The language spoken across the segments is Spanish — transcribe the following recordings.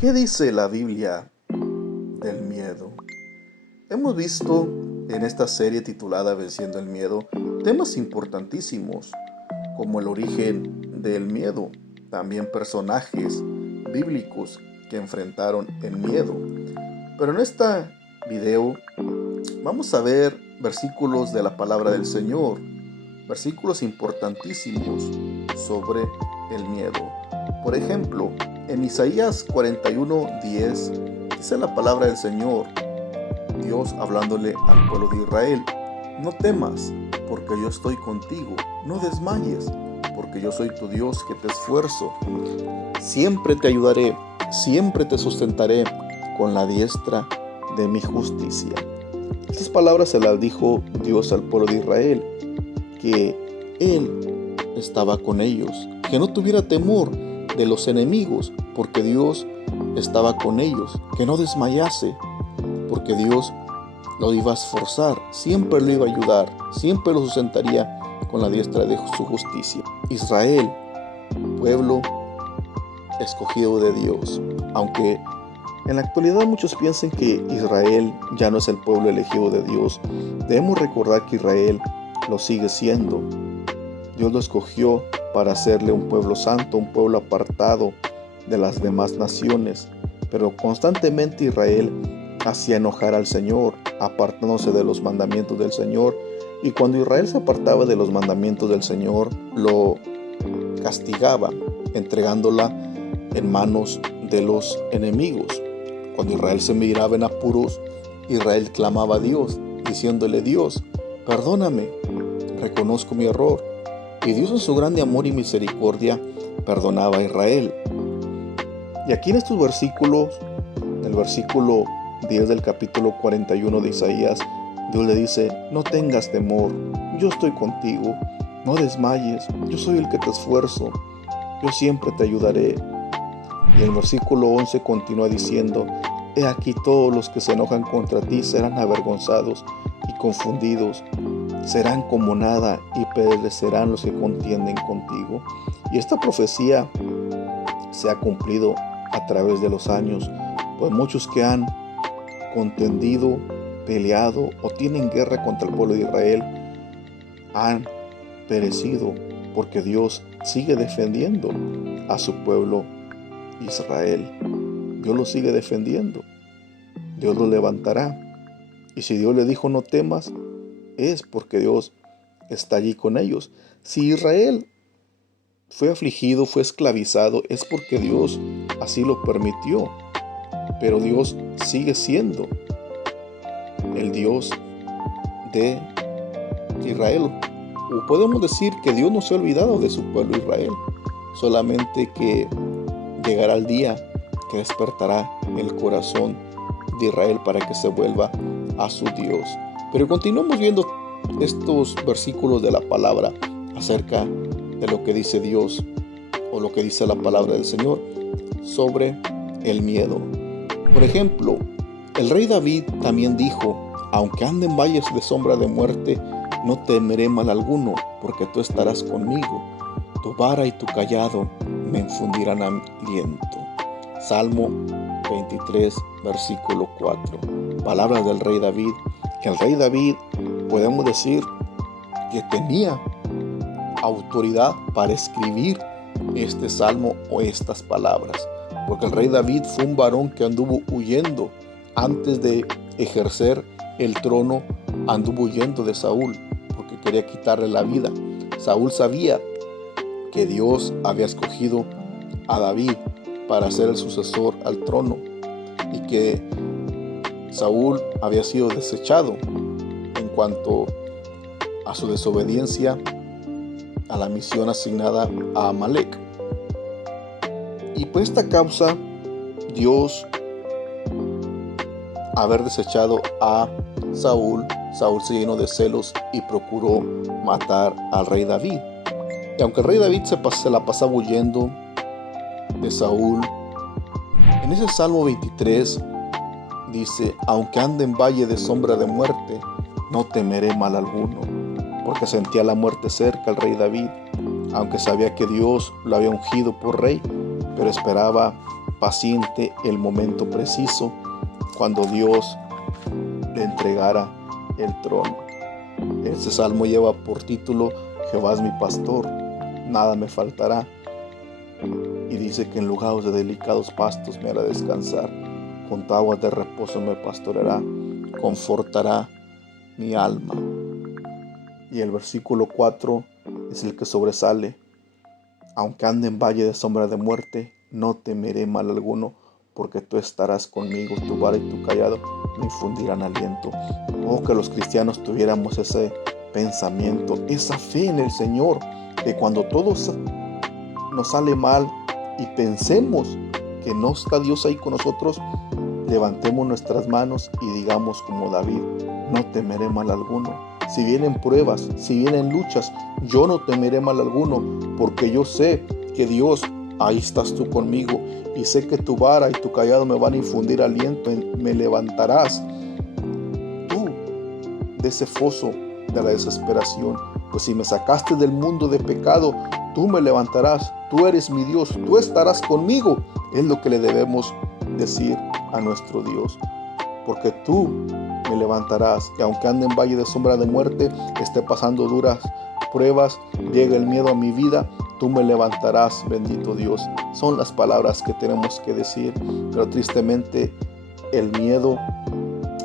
¿Qué dice la Biblia del miedo? Hemos visto en esta serie titulada Venciendo el Miedo temas importantísimos como el origen del miedo, también personajes bíblicos que enfrentaron el miedo. Pero en este video vamos a ver versículos de la palabra del Señor, versículos importantísimos sobre el miedo. Por ejemplo, en Isaías 41:10 dice la palabra del Señor, Dios hablándole al pueblo de Israel: no temas, porque yo estoy contigo, no desmayes, porque yo soy tu Dios que te esfuerzo. Siempre te ayudaré, siempre te sustentaré con la diestra de mi justicia. Estas palabras se las dijo Dios al pueblo de Israel, que Él estaba con ellos, que no tuviera temor de los enemigos, porque Dios estaba con ellos, que no desmayase, porque Dios lo iba a esforzar, siempre lo iba a ayudar, siempre lo sustentaría con la diestra de su justicia. Israel, pueblo escogido de Dios, aunque en la actualidad muchos piensan que Israel ya no es el pueblo elegido de Dios, debemos recordar que Israel lo sigue siendo. Dios lo escogió para hacerle un pueblo santo, un pueblo apartado de las demás naciones, pero constantemente Israel hacía enojar al Señor, apartándose de los mandamientos del Señor, y cuando Israel se apartaba de los mandamientos del Señor, lo castigaba, entregándola en manos de los enemigos. Cuando Israel se miraba en apuros, Israel clamaba a Dios, diciéndole: Dios, perdóname, reconozco mi error. Y Dios, en su grande amor y misericordia, perdonaba a Israel. Y aquí en estos versículos, en el versículo 10 del capítulo 41 de Isaías, Dios le dice: no tengas temor, yo estoy contigo, no desmayes, yo soy el que te esfuerzo, yo siempre te ayudaré. Y el versículo 11 continúa diciendo: he aquí todos los que se enojan contra ti serán avergonzados y confundidos, serán como nada y perecerán los que contienden contigo. Y esta profecía se ha cumplido a través de los años, pues muchos que han contendido, peleado o tienen guerra contra el pueblo de Israel han perecido, porque Dios sigue defendiendo a su pueblo Israel. Dios lo sigue defendiendo, Dios lo levantará. Y si Dios le dijo no temas, es porque Dios está allí con ellos. Si Israel fue afligido, fue esclavizado, es porque Dios así lo permitió. Pero Dios sigue siendo el Dios de Israel. O podemos decir que Dios no se ha olvidado de su pueblo Israel, solamente que llegará el día que despertará el corazón de Israel para que se vuelva a su Dios. Pero continuamos viendo estos versículos de la palabra acerca de lo que dice Dios, o lo que dice la palabra del Señor sobre el miedo. Por ejemplo, el rey David también dijo: aunque ande en valles de sombra de muerte, no temeré mal alguno, porque tú estarás conmigo. Tu vara y tu cayado me infundirán aliento. Salmo 23, versículo 4. Palabras del rey David, que el rey David, podemos decir que tenía autoridad para escribir este salmo o estas palabras, porque el rey David fue un varón que anduvo huyendo antes de ejercer el trono, anduvo huyendo de Saúl porque quería quitarle la vida. Saúl sabía que Dios había escogido a David para ser el sucesor al trono, y que Saúl había sido desechado en cuanto a su desobediencia a la misión asignada a Amalek. Y por esta causa, Dios, haber desechado a Saúl se llenó de celos y procuró matar al rey David. Y aunque el rey David se la pasaba huyendo de Saúl, en ese Salmo 23 dice: aunque ande en valle de sombra de muerte, no temeré mal alguno, porque sentía la muerte cerca el rey David, aunque sabía que Dios lo había ungido por rey, pero esperaba paciente el momento preciso cuando Dios le entregara el trono. Este salmo lleva por título: Jehová es mi pastor, nada me faltará. Y dice que en lugares de delicados pastos me hará descansar, junto a aguas de reposo me pastoreará, confortará mi alma. Y el versículo 4 es el que sobresale: aunque ande en valle de sombra de muerte, no temeré mal alguno, porque tú estarás conmigo, tu vara y tu cayado me infundirán aliento. Oh, que los cristianos tuviéramos ese pensamiento, esa fe en el Señor, que cuando todo nos sale mal y pensemos que no está Dios ahí con nosotros, levantemos nuestras manos y digamos como David: no temeré mal alguno. Si vienen pruebas, si vienen luchas, yo no temeré mal alguno, porque yo sé que Dios, ahí estás tú conmigo, y sé que tu vara y tu cayado me van a infundir aliento, me levantarás tú de ese foso de la desesperación. Pues si me sacaste del mundo de pecado, tú me levantarás, tú eres mi Dios, tú estarás conmigo. Es lo que le debemos decir a nuestro Dios, porque tú me levantarás, y aunque ande en valle de sombra de muerte, esté pasando duras pruebas, llegue el miedo a mi vida, tú me levantarás, bendito Dios. Son las palabras que tenemos que decir, pero tristemente el miedo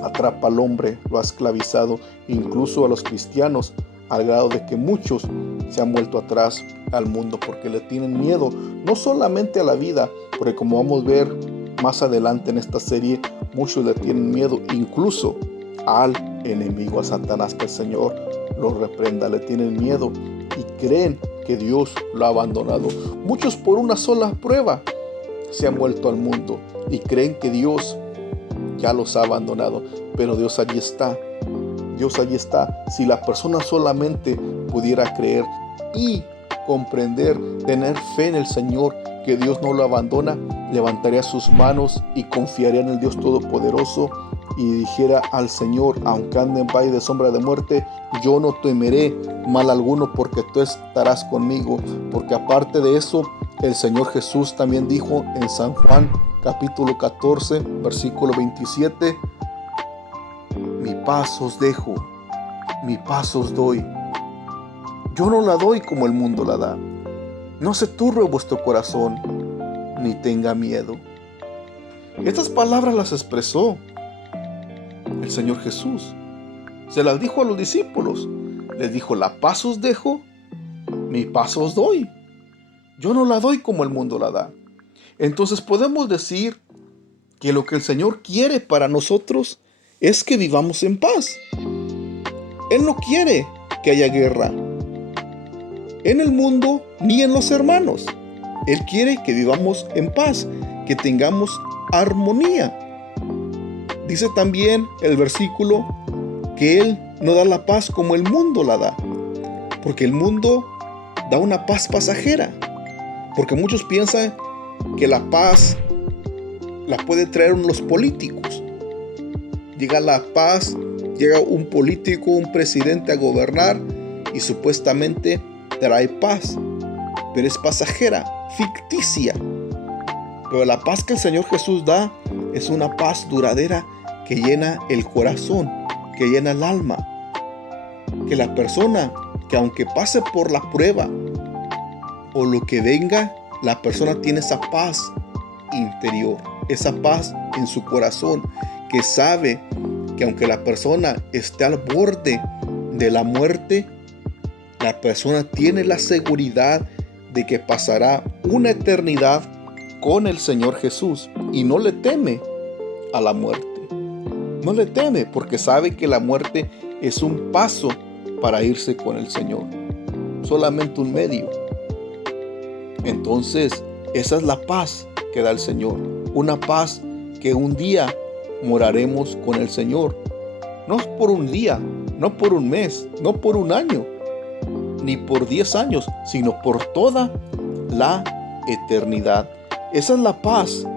atrapa al hombre, lo ha esclavizado, incluso a los cristianos, al grado de que muchos se han vuelto atrás al mundo porque le tienen miedo, no solamente a la vida, porque como vamos a ver más adelante en esta serie, muchos le tienen miedo incluso al enemigo, a Satanás, que el Señor lo reprenda. Le tienen miedo y creen que Dios lo ha abandonado. Muchos por una sola prueba se han vuelto al mundo y creen que Dios ya los ha abandonado, pero Dios allí está. Dios allí está. Si la persona solamente pudiera creer y comprender, tener fe en el Señor, que Dios no lo abandona, levantaría sus manos y confiaría en el Dios Todopoderoso y dijera al Señor: aunque ande en valle de sombra de muerte, yo no temeré mal alguno, porque tú estarás conmigo. Porque aparte de eso, el Señor Jesús también dijo en San Juan capítulo 14 versículo 27: mi paz os dejo, mi paz os doy. Yo no la doy como el mundo la da. No se turbe vuestro corazón, ni tenga miedo. Estas palabras las expresó el Señor Jesús. Se las dijo a los discípulos. Les dijo: la paz os dejo, mi paz os doy. Yo no la doy como el mundo la da. Entonces podemos decir que lo que el Señor quiere para nosotros es que vivamos en paz. Él no quiere que haya guerra en el mundo ni en los hermanos. Él quiere que vivamos en paz, que tengamos armonía. Dice también el versículo que Él no da la paz como el mundo la da, porque el mundo da una paz pasajera, porque muchos piensan que la paz la puede traer los políticos. Llega la paz, llega un político, un presidente a gobernar y supuestamente trae paz, pero es pasajera, ficticia. Pero la paz que el Señor Jesús da es una paz duradera que llena el corazón, que llena el alma. Que la persona, que aunque pase por la prueba o lo que venga, la persona tiene esa paz interior, esa paz en su corazón, que sabe que aunque la persona esté al borde de la muerte, la persona tiene la seguridad de que pasará una eternidad con el Señor Jesús y no le teme a la muerte. No le teme porque sabe que la muerte es un paso para irse con el Señor, solamente un medio. Entonces, esa es la paz que da el Señor, una paz que un día moraremos con el Señor. No por un día, no por un mes, no por un año, ni por 10 años, sino por toda la eternidad. Esa es la paz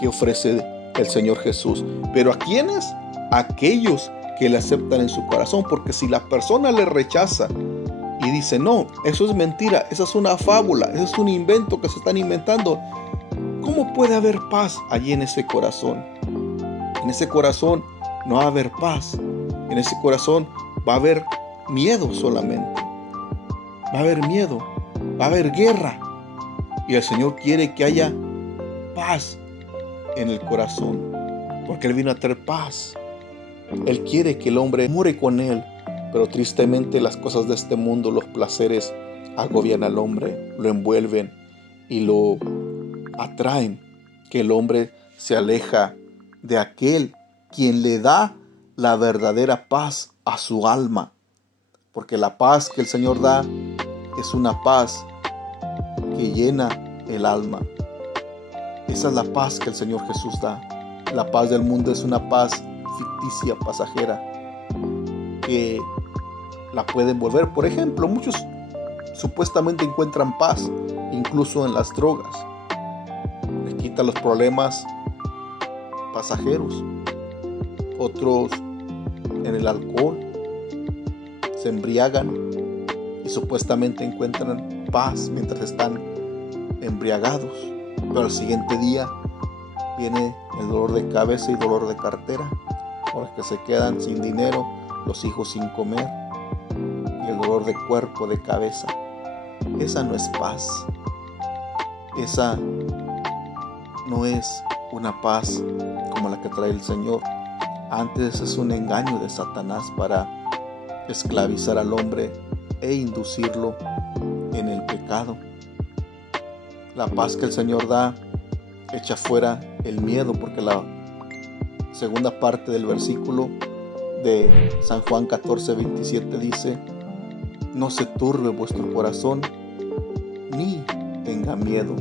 que ofrece el Señor Jesús. ¿Pero a quiénes? A aquellos que le aceptan en su corazón, porque si la persona le rechaza y dice: no, eso es mentira, esa es una fábula, eso es un invento que se están inventando, ¿Cómo puede haber paz allí en ese corazón? En ese corazón no va a haber paz. En ese corazón va a haber miedo solamente. Va a haber miedo. Va a haber guerra. Y el Señor quiere que haya paz en el corazón. Porque Él vino a traer paz. Él quiere que el hombre more con Él. Pero tristemente las cosas de este mundo, los placeres, agobian al hombre, lo envuelven y lo atraen. Que el hombre se aleja de aquel quien le da la verdadera paz a su alma. Porque la paz que el Señor da es una paz que llena el alma. Esa es la paz que el Señor Jesús da. La paz del mundo es una paz ficticia, pasajera, que la pueden volver. Por ejemplo, muchos supuestamente encuentran paz incluso en las drogas. Les quita los problemas pasajeros. Otros en el alcohol. Se embriagan y supuestamente encuentran paz mientras están embriagados. Pero al siguiente día viene el dolor de cabeza y dolor de cartera, porque se quedan sin dinero, los hijos sin comer y el dolor de cuerpo, de cabeza. Esa no es paz. Esa no es una paz como la que trae el Señor. Antes es un engaño de Satanás para esclavizar al hombre e inducirlo en el pecado. La paz que el Señor da echa fuera el miedo, porque la segunda parte del versículo de San Juan 14:27 dice: no se turbe vuestro corazón ni tenga miedo.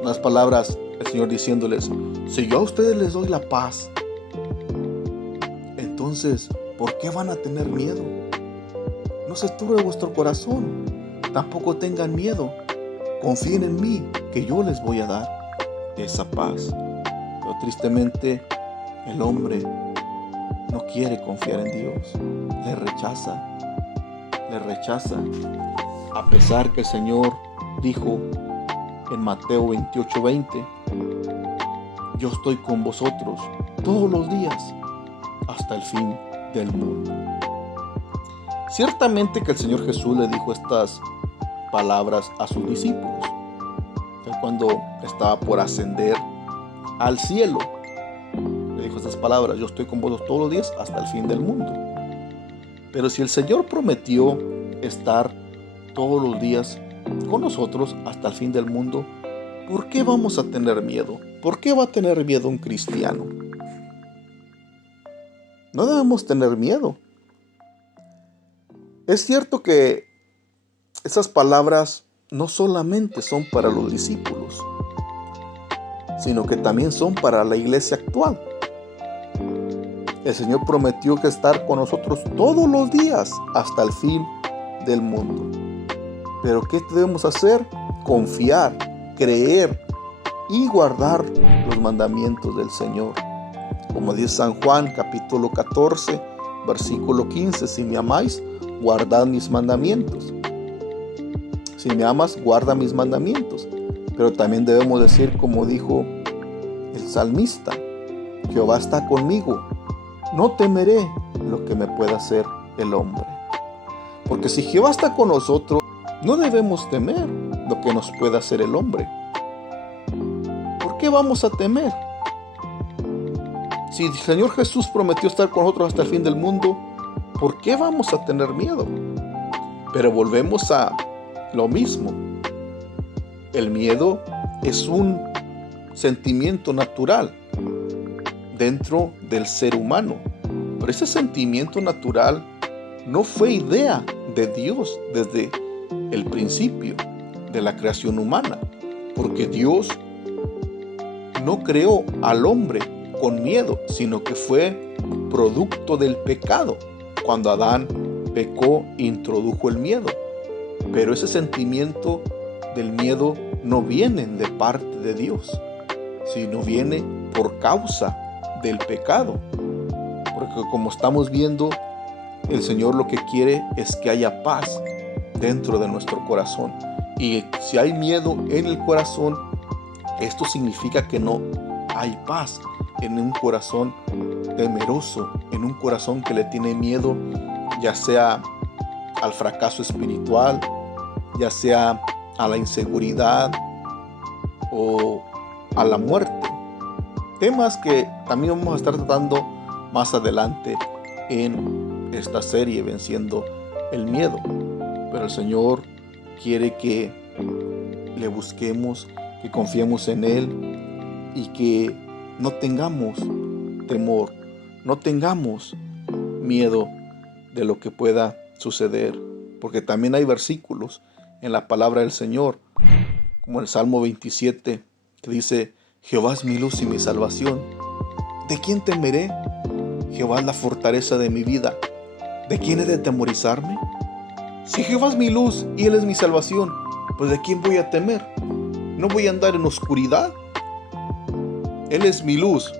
Unas palabras, el Señor diciéndoles: si yo a ustedes les doy la paz, entonces ¿por qué van a tener miedo? No se turbe vuestro corazón, tampoco tengan miedo. Confíen en mí, que yo les voy a dar esa paz. Pero tristemente el hombre no quiere confiar en Dios. Le rechaza. A pesar que el Señor dijo en Mateo 28:20: yo estoy con vosotros todos los días hasta el fin del mundo. Ciertamente que el Señor Jesús le dijo estas palabras a sus discípulos. Fue cuando estaba por ascender al cielo. Le dijo estas palabras: yo estoy con vosotros todos los días hasta el fin del mundo. Pero si el Señor prometió estar todos los días con nosotros hasta el fin del mundo, ¿por qué vamos a tener miedo? ¿Por qué va a tener miedo un cristiano? No debemos tener miedo. Es cierto que esas palabras no solamente son para los discípulos, sino que también son para la iglesia actual. El Señor prometió que estar con nosotros todos los días hasta el fin del mundo. Pero ¿qué debemos hacer? Confiar, creer y guardar los mandamientos del Señor. Como dice San Juan capítulo 14, versículo 15: si me amáis, guardad mis mandamientos. Si me amas, guarda mis mandamientos. Pero también debemos decir, como dijo el salmista: Jehová está conmigo, no temeré lo que me pueda hacer el hombre. Porque si Jehová está con nosotros, no debemos temer lo que nos pueda hacer el hombre. ¿Por qué vamos a temer? Si el Señor Jesús prometió estar con nosotros hasta el fin del mundo, ¿por qué vamos a tener miedo? Pero volvemos a lo mismo. El miedo es un sentimiento natural dentro del ser humano. Pero ese sentimiento natural no fue idea de Dios desde el principio de la creación humana. Porque Dios no creó al hombre con miedo, sino que fue producto del pecado. Cuando Adán pecó, introdujo el miedo. Pero ese sentimiento del miedo no viene de parte de Dios, sino viene por causa del pecado. Porque como estamos viendo, el Señor lo que quiere es que haya paz dentro de nuestro corazón. Y si hay miedo en el corazón, Esto significa que no hay paz en un corazón temeroso, en un corazón que le tiene miedo, ya sea al fracaso espiritual, ya sea a la inseguridad o a la muerte. Temas que también vamos a estar tratando más adelante en esta serie, Venciendo el Miedo. Pero el Señor quiere que le busquemos, que confiemos en Él y que no tengamos temor, no tengamos miedo de lo que pueda suceder. Porque también hay versículos en la palabra del Señor, como el Salmo 27, que dice: Jehová es mi luz y mi salvación. ¿De quién temeré? Jehová es la fortaleza de mi vida. ¿De quién he de temorizarme? Si Jehová es mi luz y Él es mi salvación, pues ¿de quién voy a temer? ¿No voy a andar en oscuridad? Él es mi luz.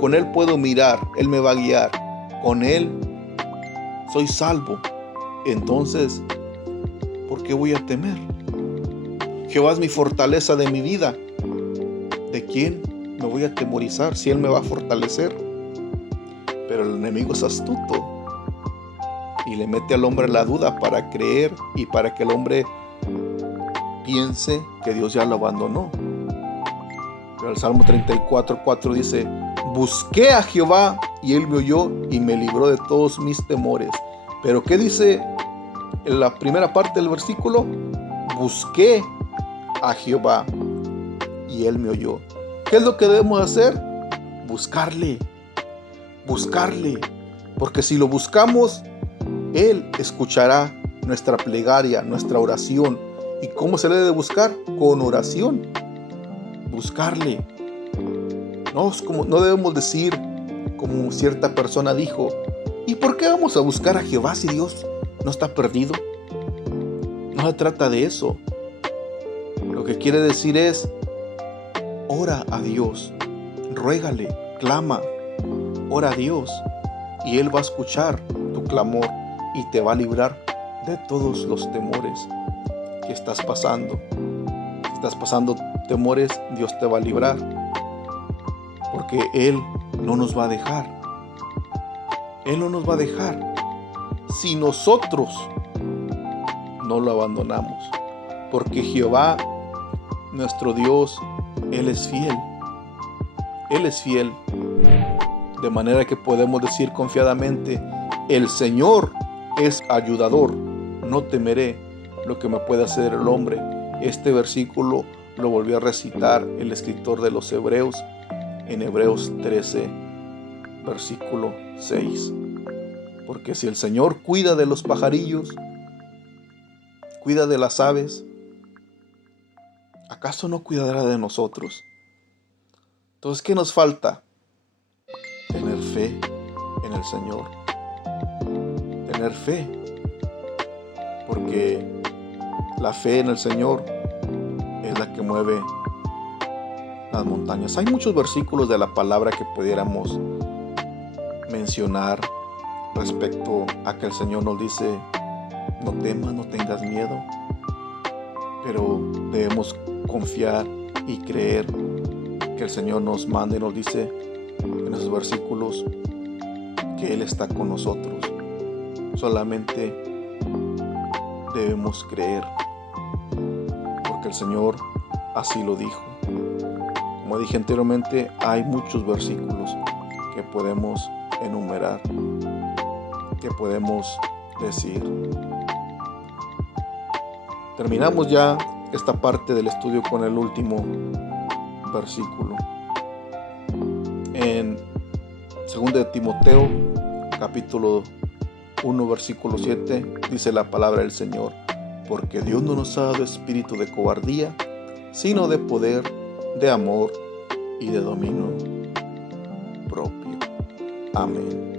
Con Él puedo mirar. Él me va a guiar. Con Él soy salvo. Entonces, ¿por qué voy a temer? Jehová es mi fortaleza de mi vida. ¿De quién me voy a temorizar si Él me va a fortalecer? Pero el enemigo es astuto y le mete al hombre la duda para creer y para que el hombre piense que Dios ya lo abandonó. Pero el Salmo 34:4 dice: busqué a Jehová y Él me oyó y me libró de todos mis temores. Pero ¿qué dice en la primera parte del versículo? Busqué a Jehová y Él me oyó. ¿Qué es lo que debemos hacer? Buscarle, porque si lo buscamos, Él escuchará nuestra plegaria, nuestra oración. ¿Y cómo se le debe buscar? Con oración. Buscarle. No debemos decir como cierta persona dijo: ¿y por qué vamos a buscar a Jehová si Dios no está perdido? No se trata de eso. Lo que quiere decir es: ora a Dios, ruégale, clama, ora a Dios y Él va a escuchar tu clamor y te va a librar de todos los temores que estás pasando. Si estás pasando temores, Dios te va a librar, porque Él no nos va a dejar. Él no nos va a dejar si nosotros no lo abandonamos, porque Jehová, nuestro Dios, Él es fiel. Él es fiel, de manera que podemos decir confiadamente: el Señor es ayudador, no temeré lo que me pueda hacer el hombre. Este versículo lo volvió a recitar el escritor de los Hebreos en Hebreos 13, versículo 6. Porque si el Señor cuida de los pajarillos, cuida de las aves, ¿acaso no cuidará de nosotros? Entonces, ¿qué nos falta? Tener fe en el Señor. Tener fe. Porque la fe en el Señor es la que mueve las montañas. Hay muchos versículos de la palabra que pudiéramos mencionar respecto a que el Señor nos dice: no temas, no tengas miedo. Pero debemos confiar y creer que el Señor nos manda y nos dice en esos versículos que Él está con nosotros. Solamente debemos creer, porque el Señor así lo dijo. Como dije anteriormente, hay muchos versículos que podemos enumerar, que podemos decir. Terminamos ya esta parte del estudio con el último versículo. En 2 de Timoteo, capítulo 1, versículo 7, dice la palabra del Señor: porque Dios no nos ha dado espíritu de cobardía, sino de poder, de amor y de dominio propio. Amén.